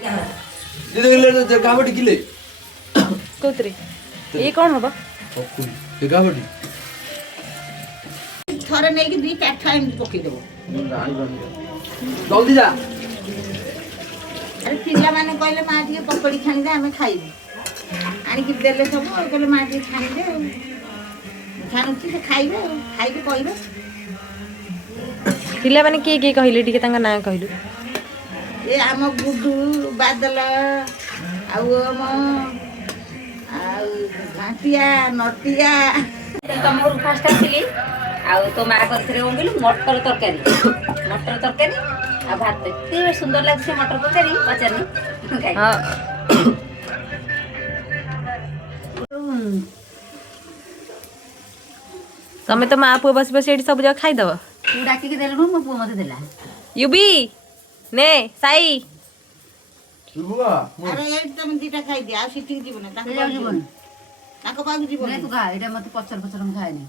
दे गावटी किले कोतरे ये कौन होबा पकुड़ी ये गावटी थरे नहीं कि दी काठा एम पके देबो जल्दी जा अरे पिला माने कहले मां ଟିକେ पकड़ी खानी दे हमें खाइबू आनी कि देले सब कहले मां ଟିକେ खानी दे खानुची से खाइबे खाइबे कहबे पिला माने के कहले टिके तांगा ना कहलु ए आम गुडू बादल आउ हम आउ घाटिया नटिया तमर फास्ट आसिली आउ तो मां करथरे ओंगिलु मटर तरकारी आ भात एते सुंदर लागसे मटर तरकारी पचानी खाइ हां तमे तो मां पुआ बस बस एडी सब जगह खाइ दबो तू डाकी के देलु मो पुआ मते देला युबी ने साई सुबुआ अरे ये तुम दीटा खाइ दिया सिटी जीवन ताको जीवन ताको पागु जीवन तू खा एटा मते पचर पचर हम खाएनी